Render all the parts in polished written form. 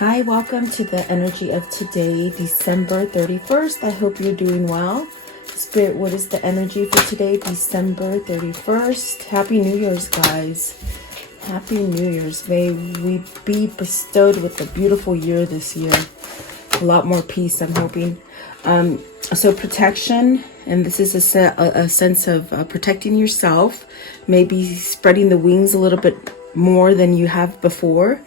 Hi, welcome to the energy of today, December 31st. I hope you're doing well. Spirit, what is the energy for today, December 31st? Happy New Year's, guys. Happy New Year's. May we be bestowed with a beautiful year this year. A lot more peace, I'm hoping. So protection, and this is a sense of protecting yourself, maybe spreading the wings a little bit more than you have before.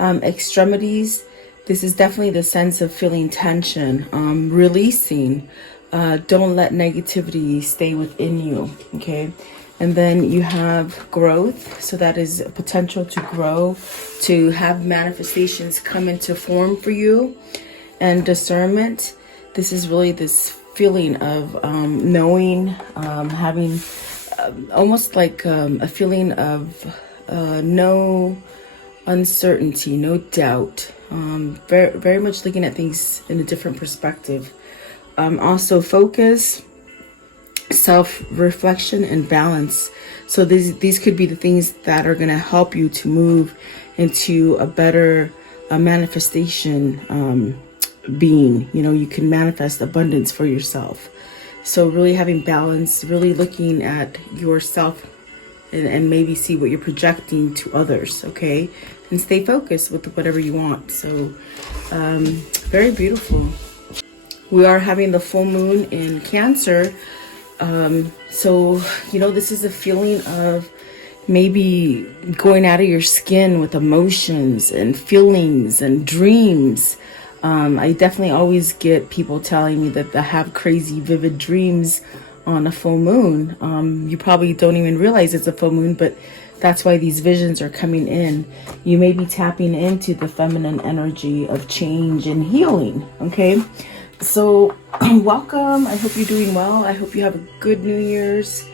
Extremities, this is definitely the sense of feeling tension, releasing. Don't let negativity stay within you, okay? And then you have growth, so that is a potential to grow, to have manifestations come into form for you. And discernment, this is really this feeling of knowing, having almost like a feeling of no uncertainty, no doubt. Very, very much looking at things in a different perspective. Also focus, self-reflection, and balance. So these could be the things that are going to help you to move into a better manifestation being. You know, you can manifest abundance for yourself. So really having balance, really looking at yourself and maybe see what you're projecting to others, okay? And stay focused with whatever you want. So very beautiful. We are having the full moon in Cancer. So, you know, this is a feeling of maybe going out of your skin with emotions and feelings and dreams. I definitely always get people telling me that they have crazy, vivid dreams on a full moon. You probably don't even realize it's a full moon, but that's why these visions are coming in. You may be tapping into the feminine energy of change and healing, okay? So welcome. I hope you're doing well. I hope you have a good New Year's.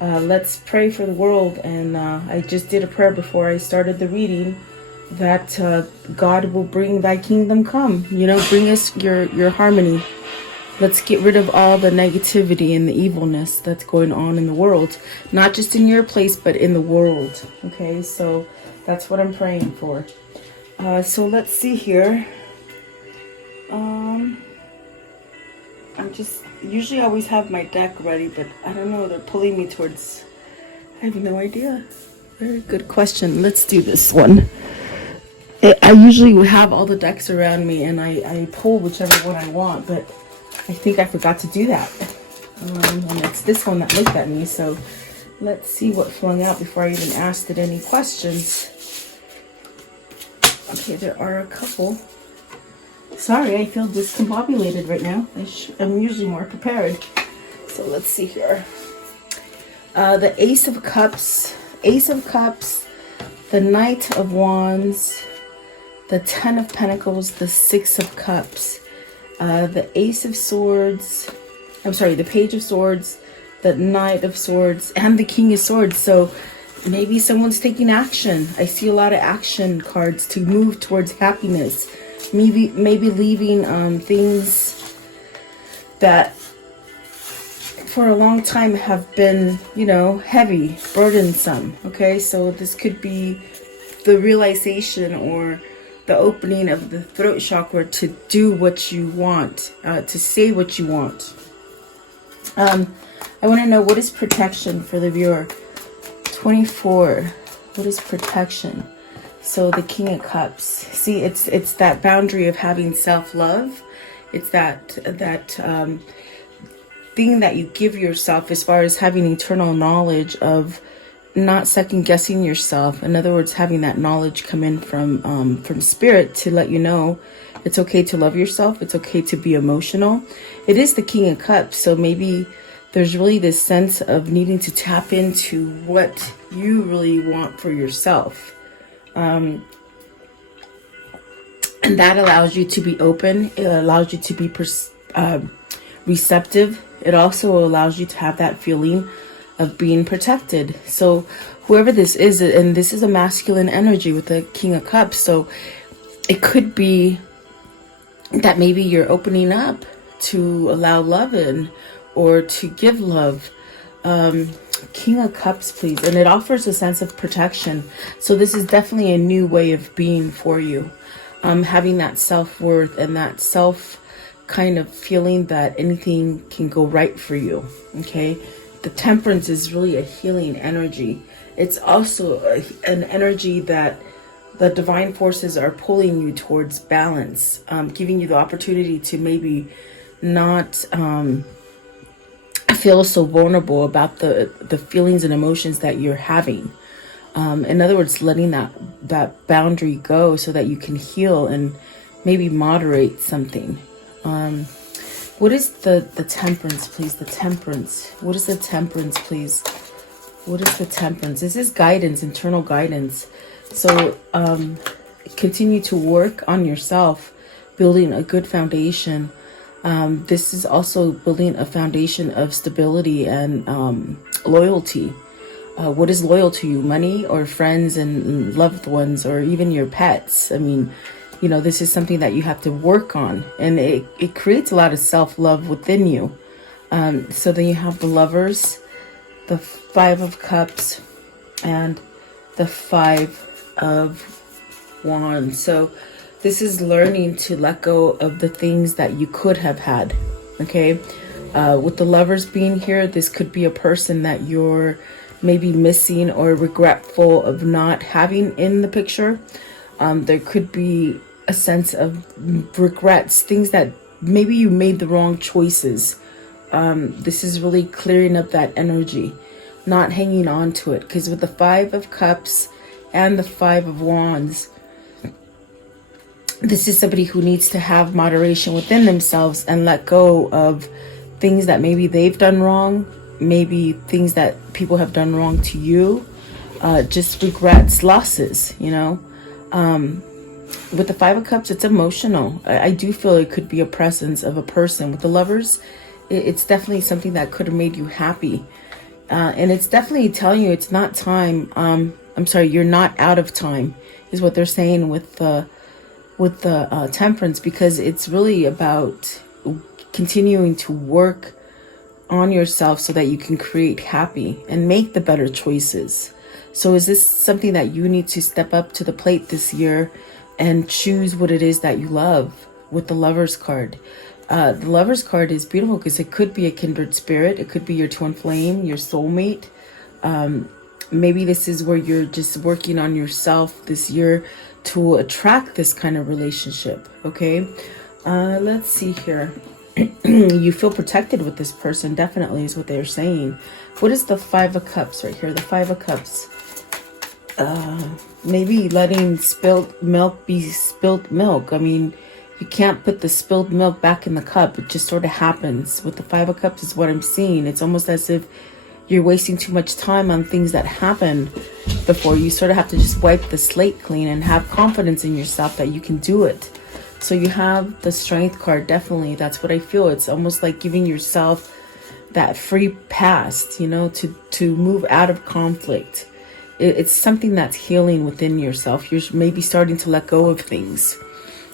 Let's pray for the world. And I just did a prayer before I started the reading that God will bring thy kingdom come. You know, bring us your harmony. Let's get rid of all the negativity and the evilness that's going on in the world. Not just in your place, but in the world. Okay, so that's what I'm praying for. So let's see here. I'm just, usually I always have my deck ready, but I don't know, they're pulling me towards, I have no idea. Very good question. Let's do this one. I usually have all the decks around me and I pull whichever one I want, but I think I forgot to do that. And it's this one that looked at me, so let's see what flung out before I even asked it any questions. Okay, there are a couple. Sorry, I feel discombobulated right now. I'm usually more prepared. So let's see here. The Ace of Cups, the Knight of Wands, the Ten of Pentacles, the Six of Cups, the Ace of Swords, the Page of Swords, the Knight of Swords, and the King of Swords. So maybe someone's taking action. I see a lot of action cards to move towards happiness. Maybe leaving things that for a long time have been, you know, heavy, burdensome. Okay, so this could be the realization or the opening of the throat chakra to do what you want, to say what you want. I want to know, what is protection for the viewer? 24. What is protection? So the King of Cups. See, it's that boundary of having self-love. It's that thing that you give yourself as far as having eternal knowledge of not second guessing yourself. In other words, having that knowledge come in from spirit to let you know it's okay to love yourself. It's okay to be emotional. It is the King of Cups. So maybe there's really this sense of needing to tap into what you really want for yourself. And that allows you to be open. It allows you to be receptive. It also allows you to have that feeling of being protected. So whoever this is, and this is a masculine energy with the King of Cups, so it could be that maybe you're opening up to allow love in or to give love. King of Cups, please. And it offers a sense of protection. So this is definitely a new way of being for you. having that self-worth and that self kind of feeling that anything can go right for you. Okay, the temperance is really a healing energy. It's also an energy that the divine forces are pulling you towards balance, giving you the opportunity to maybe not feel so vulnerable about the feelings and emotions that you're having. In other words, letting that boundary go so that you can heal and maybe moderate something. What is the temperance, please? The temperance. What is the temperance, please? What is the temperance? This is guidance, internal guidance. So continue to work on yourself, building a good foundation. This is also building a foundation of stability and loyalty. What is loyal to you? Money or friends and loved ones, or even your pets? I mean, you know, this is something that you have to work on, and it creates a lot of self-love within you. So then you have the Lovers, the Five of Cups, and the Five of Wands. So this is learning to let go of the things that you could have had. Okay, with the Lovers being here, this could be a person that you're maybe missing or regretful of not having in the picture. There could be a sense of regrets, things that maybe you made the wrong choices. This is really clearing up that energy, not hanging on to it. Because with the Five of Cups and the Five of Wands, this is somebody who needs to have moderation within themselves and let go of things that maybe they've done wrong, maybe things that people have done wrong to you, just regrets, losses, you know. With the Five of Cups, it's emotional. I do feel it could be a presence of a person. With the Lovers, it's definitely something that could have made you happy. And it's definitely telling you it's not time. I'm sorry, you're not out of time, is what they're saying with the temperance, because it's really about continuing to work on yourself so that you can create happy and make the better choices. So is this something that you need to step up to the plate this year and choose what it is that you love? With the Lovers card, the Lovers card is beautiful because it could be a kindred spirit, it could be your twin flame, your soulmate. Maybe this is where you're just working on yourself this year to attract this kind of relationship. Okay, let's see here. You feel protected with this person, definitely, is what they're saying. What is the Five of Cups right here? The Five of Cups. Maybe letting spilled milk be spilled milk. I mean, you can't put the spilled milk back in the cup. It just sort of happens. With the Five of Cups is what I'm seeing. It's almost as if you're wasting too much time on things that happened before. You sort of have to just wipe the slate clean and have confidence in yourself that you can do it. So you have the Strength card, definitely. That's what I feel. It's almost like giving yourself that free pass, you know, to move out of conflict. It's something that's healing within yourself. You're maybe starting to let go of things.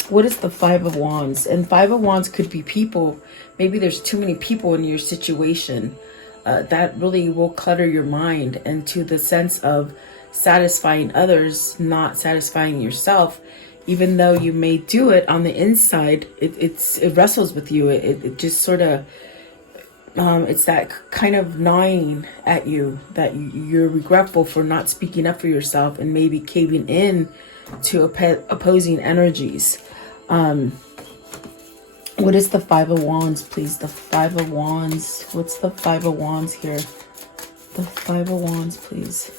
What is the Five of Wands? And Five of Wands could be people. Maybe there's too many people in your situation. That really will clutter your mind, and to the sense of satisfying others, not satisfying yourself. Even though you may do it on the inside, it wrestles with you. It just sort of, it's that kind of gnawing at you that you're regretful for not speaking up for yourself and maybe caving in to opposing energies. What is the Five of Wands, please? The Five of Wands. What's the Five of Wands here? The Five of Wands, please.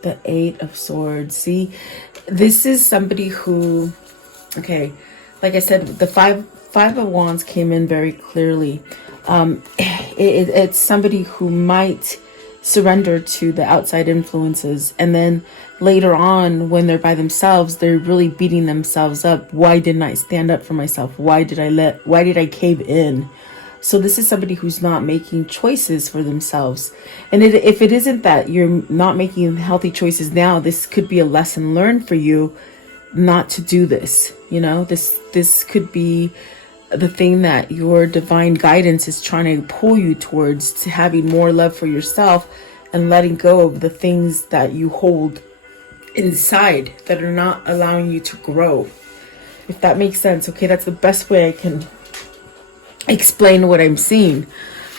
The Eight of Swords. See, this is somebody who, okay, like I said, the Five of Wands came in very clearly. It's somebody who might surrender to the outside influences, and then later on, when they're by themselves, they're really beating themselves up. Why didn't I stand up for myself? Why did I cave in? So this is somebody who's not making choices for themselves. And if it isn't that you're not making healthy choices now, this could be a lesson learned for you not to do this. You know, this could be the thing that your divine guidance is trying to pull you towards, to having more love for yourself and letting go of the things that you hold inside that are not allowing you to grow. If that makes sense, okay? That's the best way I can explain what I'm seeing.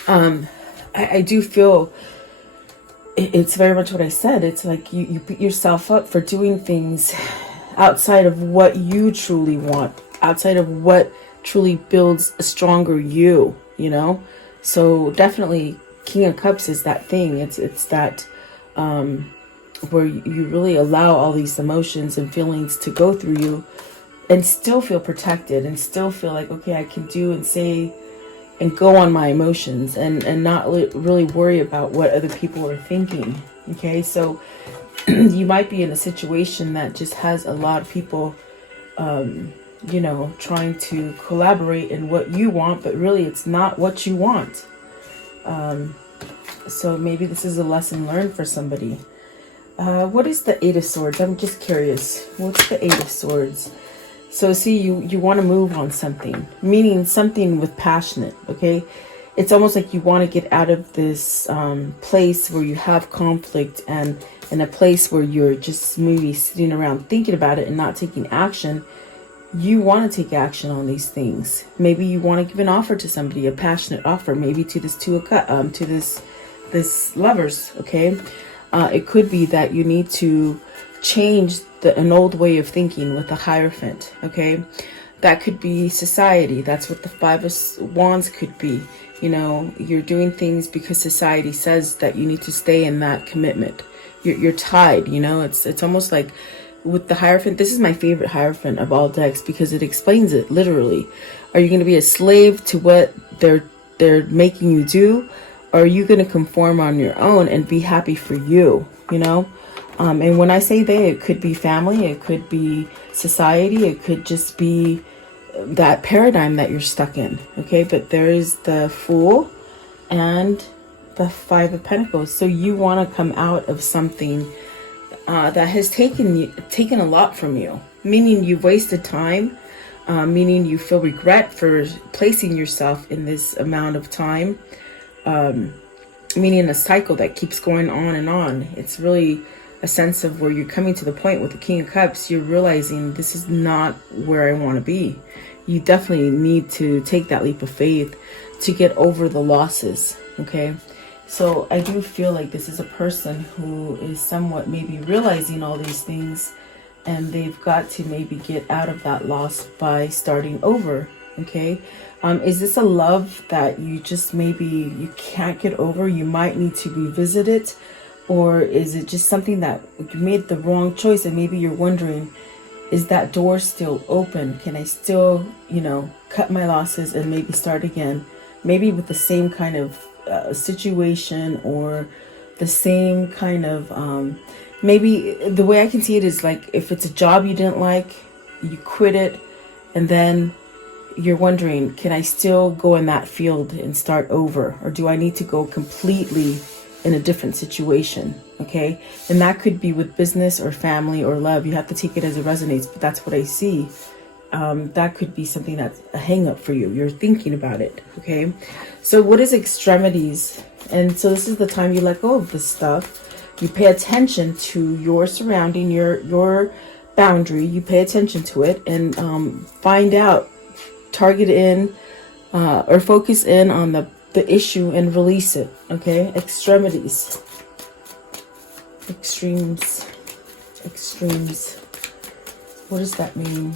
I do feel it's very much what I said. It's like you put yourself up for doing things outside of what you truly want, outside of what truly builds a stronger you, you know? So definitely King of Cups is that thing. It's that where you really allow all these emotions and feelings to go through you and still feel protected and still feel like, okay, I can do and say and go on my emotions and not really worry about what other people are thinking. Okay, so you might be in a situation that just has a lot of people, you know, trying to collaborate in what you want, but really it's not what you want. So maybe this is a lesson learned for somebody. What is the Eight of Swords? I'm just curious. What's the Eight of Swords? So see, you want to move on something, meaning something with passionate, okay? It's almost like you want to get out of this place where you have conflict and in a place where you're just maybe sitting around thinking about it and not taking action. You want to take action on these things. Maybe you want to give an offer to somebody, a passionate offer, maybe to this to this lovers, okay? It could be that you need to change an old way of thinking with the Hierophant, okay? That could be society. That's what the Five of Wands could be. You know, you're doing things because society says that you need to stay in that commitment. You're tied, you know? It's almost like with the Hierophant, this is my favorite Hierophant of all decks because it explains it literally. Are you going to be a slave to what they're making you do? Or are you going to conform on your own and be happy for you, you know? And when I say they, it could be family, it could be society, it could just be that paradigm that you're stuck in, okay? But there is the Fool and the Five of Pentacles. So you want to come out of something that has taken a lot from you, meaning you've wasted time, meaning you feel regret for placing yourself in this amount of time, meaning a cycle that keeps going on and on. It's really a sense of where you're coming to the point with the King of Cups, you're realizing this is not where I want to be. You definitely need to take that leap of faith to get over the losses, okay? So I do feel like this is a person who is somewhat maybe realizing all these things and they've got to maybe get out of that loss by starting over, okay? Is this a love that you just maybe you can't get over? You might need to revisit it. Or is it just something that you made the wrong choice and maybe you're wondering, is that door still open? Can I still, you know, cut my losses and maybe start again? Maybe with the same kind of situation or the same kind of, maybe the way I can see it is like if it's a job you didn't like, you quit it, and then you're wondering, can I still go in that field and start over? Or do I need to go completely in a different situation, okay? And that could be with business or family or love. You have to take it as it resonates, but that's what I see. That could be something that's a hang up for you. You're thinking about it, okay? So what is extremities? And so this is the time you let go of this stuff. You pay attention to your surrounding, your boundary. You pay attention to it and find out, target in or focus in on the issue and release it, okay? Extremities. Extremes. What does that mean?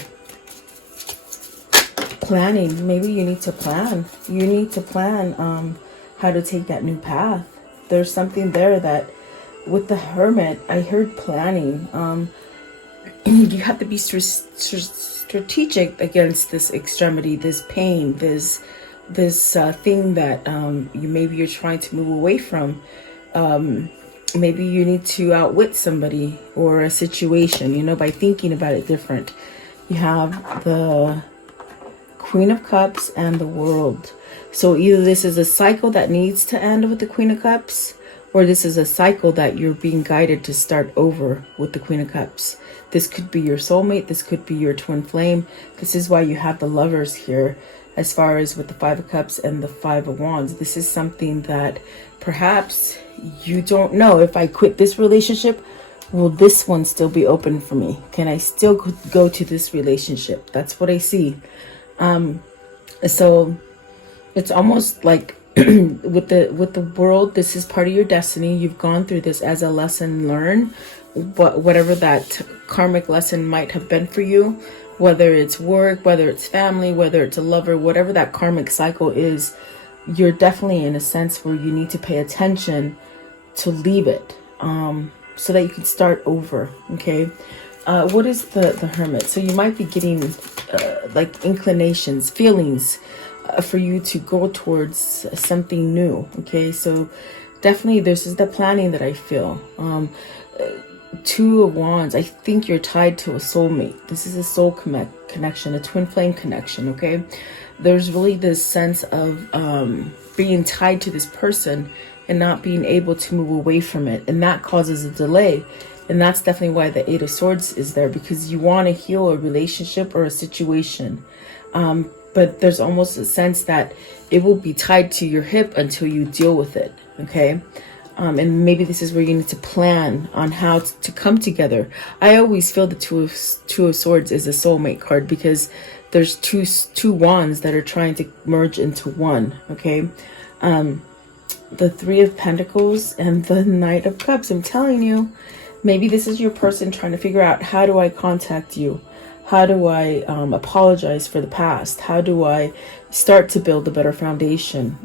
Planning. Maybe you need to plan. You need to plan how to take that new path. There's something there that with the Hermit, I heard planning. You have to be strategic against this extremity, this pain, this thing that you're trying to move away from. Maybe you need to outwit somebody or a situation, you know, by thinking about it different. You have the Queen of Cups and the World. So either this is a cycle that needs to end with the Queen of Cups, or this is a cycle that you're being guided to start over with the Queen of Cups. This could be your soulmate. This could be your twin flame. This is why you have the Lovers here. As far as with the Five of Cups and the Five of Wands, this is something that perhaps you don't know. If I quit this relationship, will this one still be open for me? Can I still go to this relationship? That's what I see. So it's almost like with the world, this is part of your destiny. You've gone through this as a lesson learned, but whatever that karmic lesson might have been for you, whether it's work, whether it's family, whether it's a lover, whatever that karmic cycle is, you're definitely in a sense where you need to pay attention to leave it, so that you can start over. Okay. What is the Hermit? So you might be getting like inclinations, feelings for you to go towards something new. Okay. So definitely this is the planning that I feel. Two of Wands, I think you're tied to a soulmate. This is a soul connection, a twin flame connection. Okay. There's really this sense of being tied to this person and not being able to move away from it. And that causes a delay. And that's definitely why the Eight of Swords is there, because you want to heal a relationship or a situation. But there's almost a sense that it will be tied to your hip until you deal with it. Okay. And maybe this is where you need to plan on how to come together. I always feel the Two of Swords is a soulmate card, because there's two wands that are trying to merge into one. Okay. The Three of Pentacles and the Knight of Cups. I'm telling you, maybe this is your person trying to figure out, how do I contact you? How do I apologize for the past? How do I start to build a better foundation?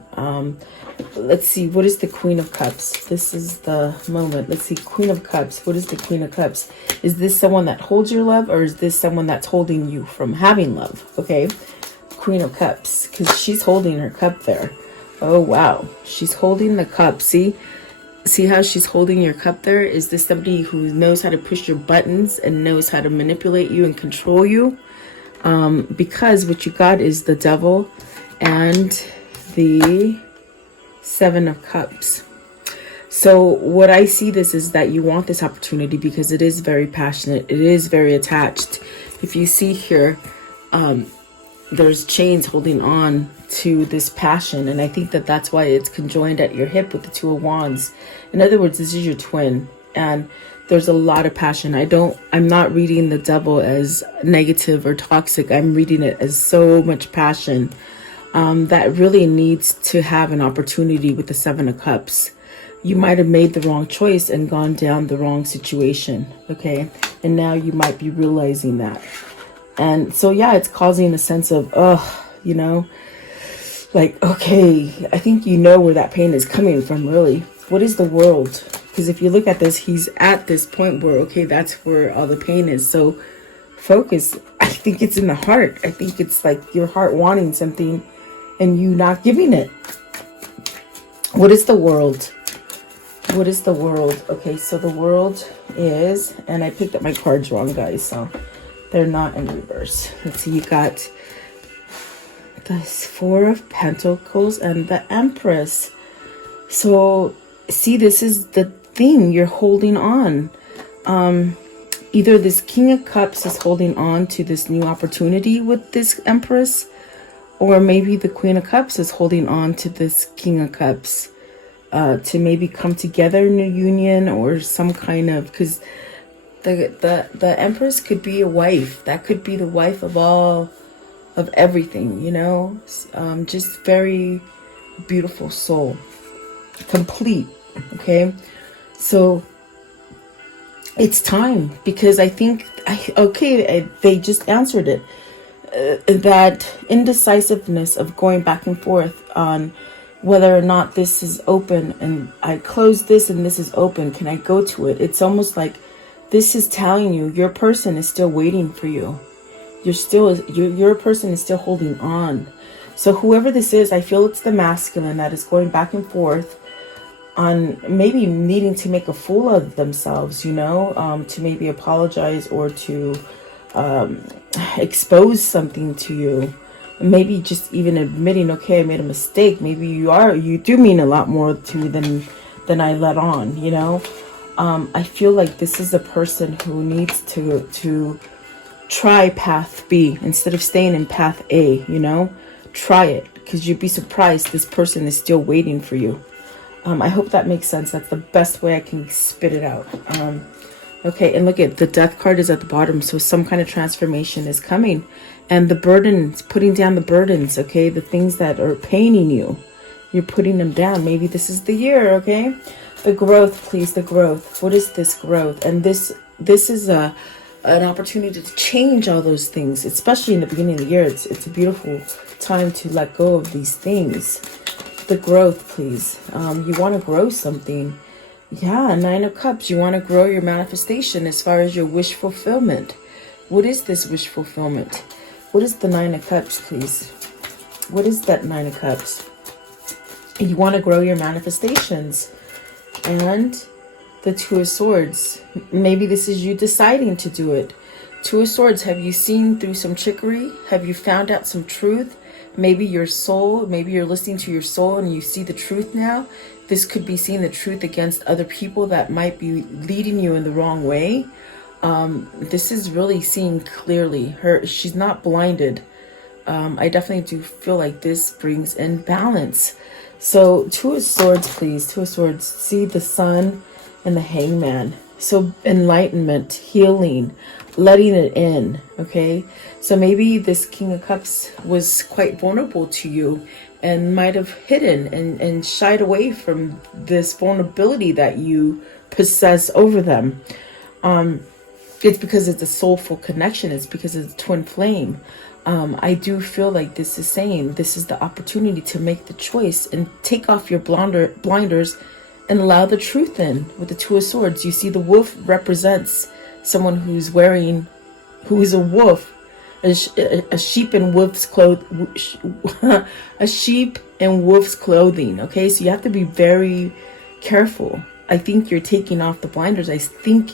Let's see, what is the Queen of Cups? This is the moment. Let's see, Queen of Cups. What is the Queen of Cups? Is this someone that holds your love, or is this someone that's holding you from having love? Okay, Queen of Cups, because she's holding her cup there. Oh, wow. She's holding the cup. See how she's holding your cup there? Is this somebody who knows how to push your buttons and knows how to manipulate you and control you? Because what you got is the Devil and the Seven of Cups. So what I see this is that you want this opportunity because it is very passionate. It is very attached. If you see here, there's chains holding on to this passion, and I think that that's why it's conjoined at your hip with the Two of Wands. In other words, this is your twin, and there's a lot of passion. I'm not reading the Devil as negative or toxic. I'm reading it as so much passion that really needs to have an opportunity with the Seven of Cups. You might have made the wrong choice and gone down the wrong situation. Okay, and now you might be realizing that. And so yeah, it's causing a sense of like, okay, I think you know where that pain is coming from, really. What is the World? Because if you look at this, he's at this point where, okay, that's where all the pain is. So focus. I think it's in the heart. I think it's like your heart wanting something and you not giving it. What is the World? What is the World? Okay, so the World is, and I picked up my cards wrong, guys, so they're not in reverse. Let's see, you got the Four of Pentacles and the Empress. So see, this is the thing you're holding on. Either this King of Cups is holding on to this new opportunity with this Empress, or maybe the Queen of Cups is holding on to this King of Cups to maybe come together in a union or some kind of, because the Empress could be a wife. That could be the wife of everything, just very beautiful soul, complete. Okay, so it's time, because I think they just answered it, that indecisiveness of going back and forth on whether or not this is open, and I close this and this is open, can I go to it? It's almost like this is telling you your person is still waiting for you. Your person is still holding on. So whoever this is, I feel it's the masculine that is going back and forth on maybe needing to make a fool of themselves, to maybe apologize or to expose something to you. Maybe just even admitting, okay, I made a mistake. Maybe you do mean a lot more to me than I let on, I feel like this is a person who needs to try path B instead of staying in path A, try it, because you'd be surprised this person is still waiting for you. I hope that makes sense. That's the best way I can spit it out. Okay, and look at the death card is at the bottom. So some kind of transformation is coming. And the burdens, putting down the burdens, okay? The things that are paining you, you're putting them down. Maybe this is the year, okay? The growth, please, the growth. What is this growth? And this is an opportunity to change all those things, especially in the beginning of the year. It's a beautiful time to let go of these things. The growth, please. You want to grow something. Yeah, Nine of Cups. You want to grow your manifestation as far as your wish fulfillment. What is this wish fulfillment? What is the Nine of Cups, please? What is that Nine of Cups? You want to grow your manifestations. And the Two of Swords. Maybe this is you deciding to do it. Two of Swords. Have you seen through some trickery? Have you found out some truth? Maybe your soul, maybe you're listening to your soul and you see the truth now. This could be seeing the truth against other people that might be leading you in the wrong way. This is really seeing clearly. She's not blinded. I definitely do feel like this brings in balance. So Two of Swords, please. Two of Swords. See the Sun and the Hangman. So enlightenment, healing, letting it in, okay? So maybe this King of Cups was quite vulnerable to you and might have hidden and shied away from this vulnerability that you possess over them. It's because it's a soulful connection. It's because it's a twin flame. I do feel like this is saying this is the opportunity to make the choice and take off your blinders and allow the truth in. With the Two of Swords, you see the wolf represents someone who's a wolf, a sheep in wolf's a sheep in wolf's clothing. Okay, so you have to be very careful. I think you're taking off the blinders. I think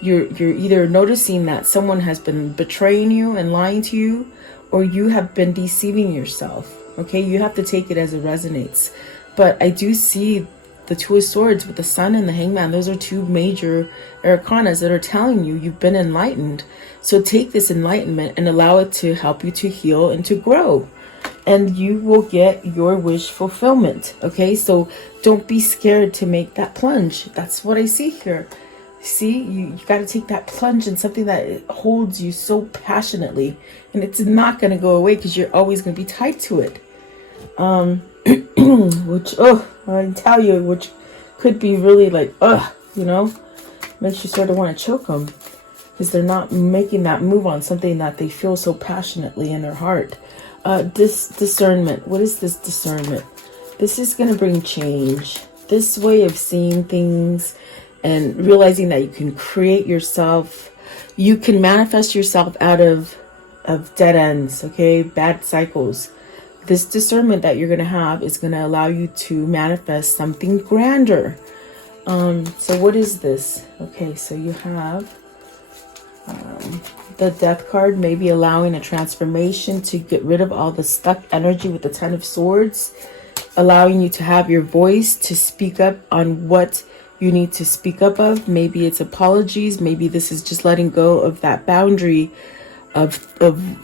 you're either noticing that someone has been betraying you and lying to you, or you have been deceiving yourself. Okay, you have to take it as it resonates. But I do see the Two of Swords with the Sun and the Hangman. Those are two major arcanas that are telling you you've been enlightened. So take this enlightenment and allow it to help you to heal and to grow. And you will get your wish fulfillment. Okay, so don't be scared to make that plunge. That's what I see here. See, you got to take that plunge in something that holds you so passionately. And it's not going to go away because you're always going to be tied to it. Which, I tell you, which could be really like, makes you sort of want to choke them because they're not making that move on something that they feel so passionately in their heart. Discernment. What is this discernment? This is going to bring change. This way of seeing things and realizing that you can create yourself, you can manifest yourself out of dead ends, okay, bad cycles. This discernment that you're going to have is going to allow you to manifest something grander. So what is this? Okay, so you have the Death card, maybe allowing a transformation to get rid of all the stuck energy with the Ten of Swords, allowing you to have your voice to speak up on what you need to speak up of. Maybe it's apologies. Maybe this is just letting go of that boundary of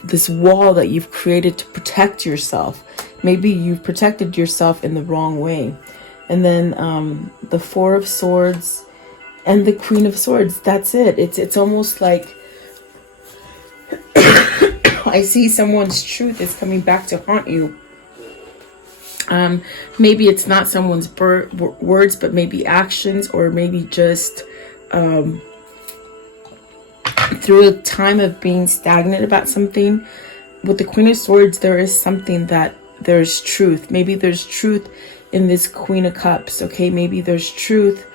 this wall that you've created to protect yourself. Maybe you've protected yourself in the wrong way. And then the Four of Swords and the Queen of Swords. That's it. It's almost like I see someone's truth is coming back to haunt you. Maybe it's not someone's words, but maybe actions, or maybe just through a time of being stagnant about something. With the Queen of Swords, there is something that there's truth. Maybe there's truth in this Queen of Cups, okay? Maybe there's truth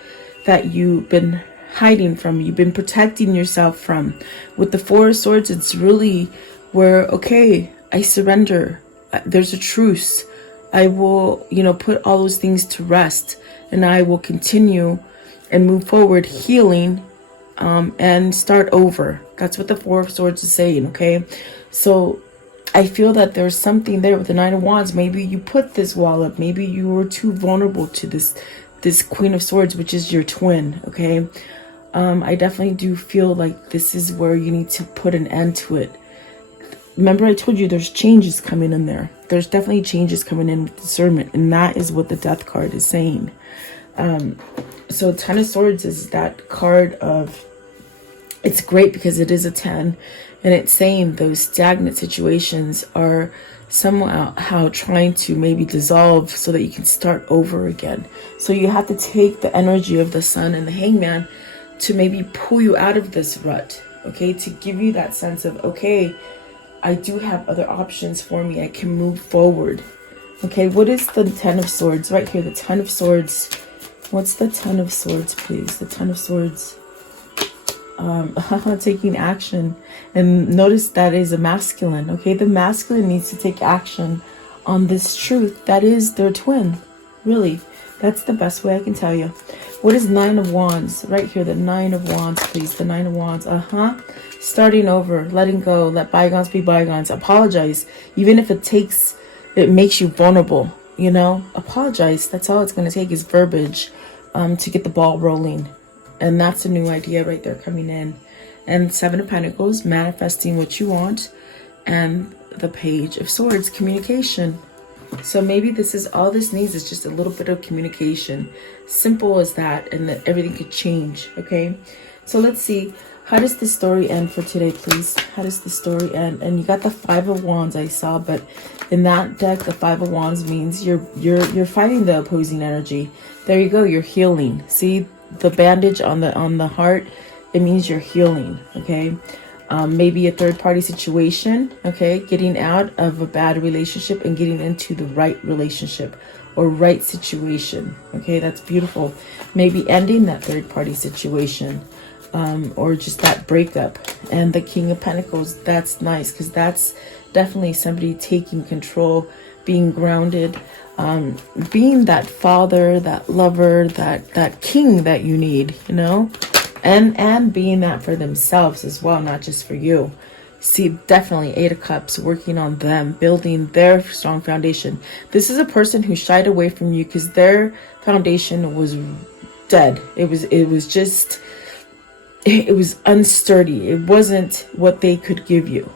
that you've been hiding from, you've been protecting yourself from. With the Four of Swords, it's really where, okay, I surrender. There's a truce. I will, put all those things to rest, and I will continue and move forward, healing, and start over. That's what the Four of Swords is saying, okay? So I feel that there's something there with the Nine of Wands. Maybe you put this wall up. Maybe you were too vulnerable to this Queen of Swords, which is your twin, okay? I definitely do feel like this is where you need to put an end to it. Remember, I told you there's changes coming in there. There's definitely changes coming in with discernment, and that is what the Death card is saying. So Ten of Swords is that card of It's great because it is a 10, and it's saying those stagnant situations are somehow trying to maybe dissolve so that you can start over again. So you have to take the energy of the Sun and the Hangman to maybe pull you out of this rut, okay, to give you that sense of, okay, I do have other options for me, I can move forward. Okay, what is the 10 of Swords right here? The 10 of Swords. What's the 10 of Swords, please? The 10 of Swords. Taking action. And notice that is a masculine. Okay, the masculine needs to take action on this truth. That is their twin. Really. That's the best way I can tell you. What is 9 of Wands? Right here, the 9 of Wands, please. The 9 of Wands. Starting over. Letting go. Let bygones be bygones. Apologize. Even if it makes you vulnerable, you know, apologize. That's all it's going to take is verbiage to get the ball rolling. And that's a new idea right there coming in. And 7 of Pentacles, manifesting what you want. And the Page of Swords, communication. So maybe this is all this needs is just a little bit of communication. Simple as that, and that everything could change, okay? So let's see. How does the story end for today, please? How does the story end? And you got the 5 of Wands I saw, but in that deck, the 5 of Wands means you're fighting the opposing energy. There you go, you're healing. See the bandage on the heart? It means you're healing, okay? Maybe a third-party situation, okay? Getting out of a bad relationship and getting into the right relationship or right situation, okay? That's beautiful. Maybe ending that third-party situation. Or just that breakup. And the King of Pentacles, that's nice because that's definitely somebody taking control, being grounded, being that father, that lover, that king that you need, you know, and being that for themselves as well, not just for you. See, definitely 8 of Cups, working on them, building their strong foundation. This is a person who shied away from you because their foundation was dead. It was unsturdy. It wasn't what they could give you.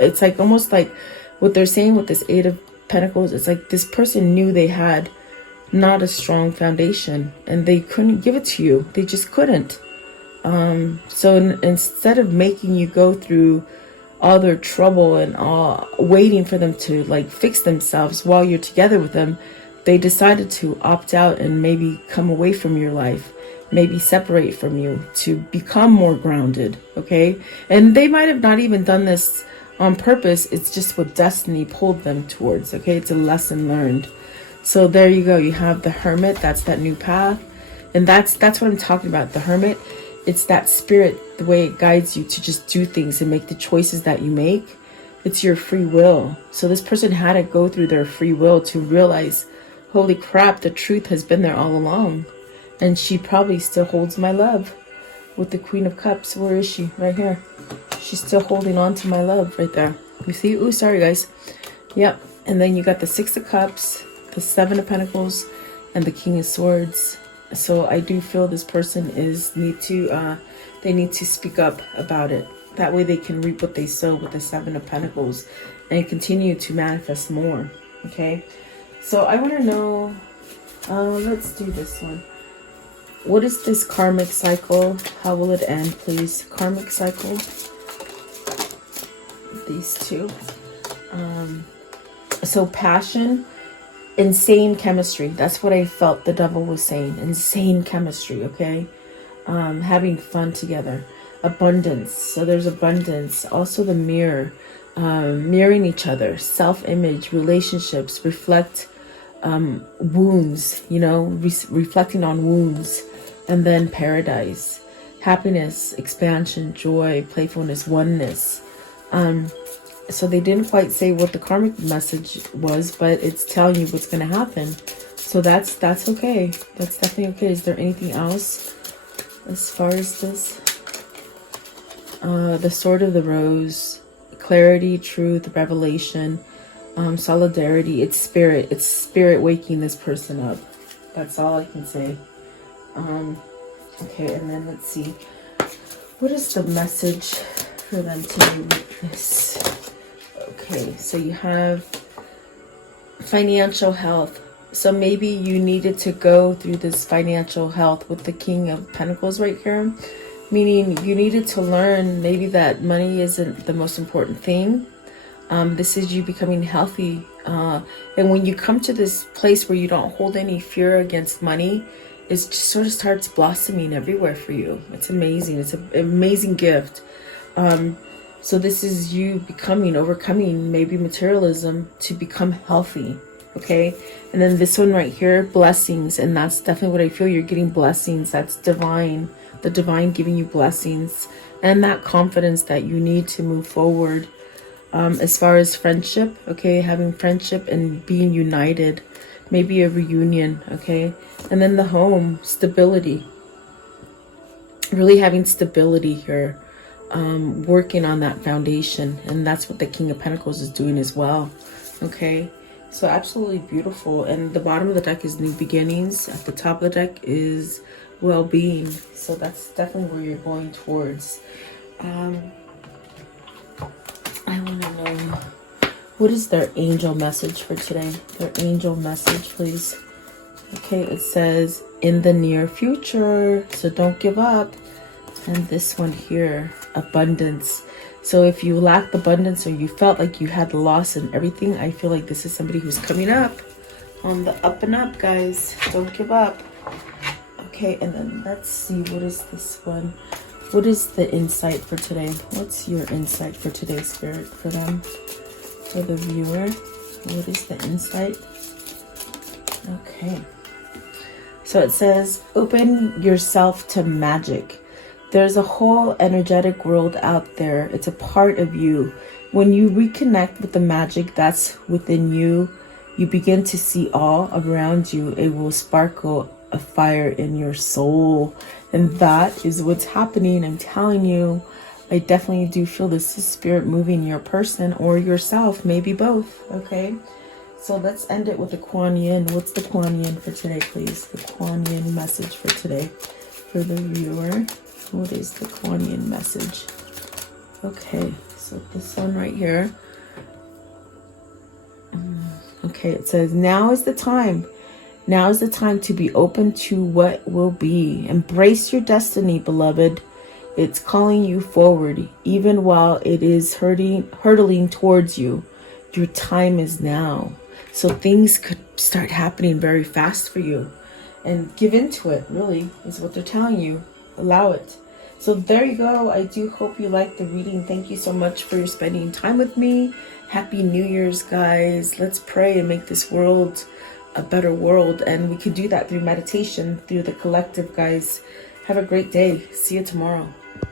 It's like almost like what they're saying with this 8 of Pentacles. It's like this person knew they had not a strong foundation and they couldn't give it to you. They just couldn't. So instead of making you go through all their trouble and all waiting for them to like fix themselves while you're together with them, they decided to opt out and maybe come away from your life. Maybe separate from you to become more grounded, okay? And they might have not even done this on purpose. It's just what destiny pulled them towards, okay? It's a lesson learned. So there you go. You have the Hermit. That's that new path. And that's what I'm talking about. The Hermit, it's that spirit, the way it guides you to just do things and make the choices that you make. It's your free will. So this person had to go through their free will to realize, holy crap, the truth has been there all along. And she probably still holds my love. With the Queen of Cups, where is she? Right here. She's still holding on to my love right there. You see? Ooh, sorry guys. Yep. And then you got the 6 of Cups, the 7 of Pentacles, and the King of Swords. So I do feel this person they need to speak up about it. That way they can reap what they sow with the 7 of Pentacles and continue to manifest more. Okay? So I want to know, let's do this one. What is this karmic cycle? How will it end, please? Karmic cycle. These two. So passion, insane chemistry. That's what I felt the devil was saying. Insane chemistry, okay? Having fun together. Abundance. So there's abundance. Also the mirror. Mirroring each other. Self-image. Relationships. Reflect wounds, you know, reflecting on wounds. And then paradise, happiness, expansion, joy, playfulness, oneness. So they didn't quite say what the karmic message was, but it's telling you what's going to happen. So that's okay. That's definitely okay. Is there anything else as far as this? The Sword of the Rose, clarity, truth, revelation, solidarity. It's spirit waking this person up. That's all I can say. Okay, and then let's see. What is the message for them to do with this? Okay, so you have financial health. So maybe you needed to go through this financial health with the King of Pentacles right here. meaning you needed to learn maybe that money isn't the most important thing. This is you becoming healthy. And when you come to this place where you don't hold any fear against money, it just sort of starts blossoming everywhere for you. It's amazing. It's an amazing gift. So this is you overcoming maybe materialism to become healthy. Okay. And then this one right here, blessings. And that's definitely what I feel. You're getting blessings. That's divine. The divine giving you blessings and that confidence that you need to move forward. As far as friendship, okay, having friendship and being united, maybe a reunion, okay, and then the home, stability, really having stability here, working on that foundation, and that's what the King of Pentacles is doing as well, okay, so absolutely beautiful. And the bottom of the deck is new beginnings, at the top of the deck is well-being, so that's definitely where you're going towards. I want to know, what is their angel message for today? Their angel message, please. Okay, it says, in the near future, so don't give up. And this one here, abundance. So if you lacked abundance or you felt like you had loss in everything, I feel like this is somebody who's coming up on the up and up, guys. Don't give up. Okay, and then let's see, what is this one? What is the insight for today? What's your insight for today, Spirit, for them? For the viewer, what is the insight? Okay. So it says, open yourself to magic. There's a whole energetic world out there. It's a part of you. When you reconnect with the magic that's within you, you begin to see all around you. It will sparkle a fire in your soul. And that is what's happening. I'm telling you, I definitely do feel this is spirit moving your person or yourself, maybe both. Okay, so let's end it with the Kuan Yin. What's the Kuan Yin for today, please? The Kuan Yin message for today for the viewer. What is the Kuan Yin message? Okay, so this one right here. Okay, it says, now is the time. Now is the time to be open to what will be. Embrace your destiny, beloved. It's calling you forward, even while it is hurtling towards you. Your time is now. So things could start happening very fast for you. And give into it, really, is what they're telling you. Allow it. So there you go. I do hope you liked the reading. Thank you so much for spending time with me. Happy New Year's, guys. Let's pray and make this world a better world, and we can do that through meditation, through the collective, guys. Have a great day. See you tomorrow.